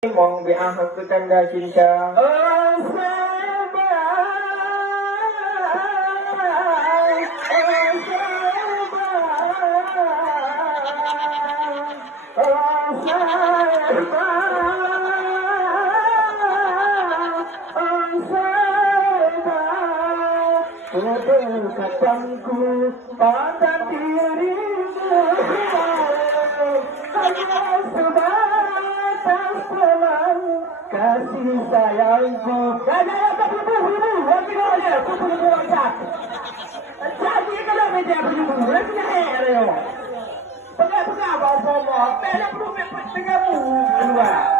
Mong biah aku tanda cinta. Kataku pada dirimu hanya sebatas teman kasih sayangku. Jangan tak bulu-bulu, lagi aja, bulu-bulu aja. Jadi kalau meja bulu-bulu, lagi aja. Pegang bawa bawa, pegang bulu tengah bulu.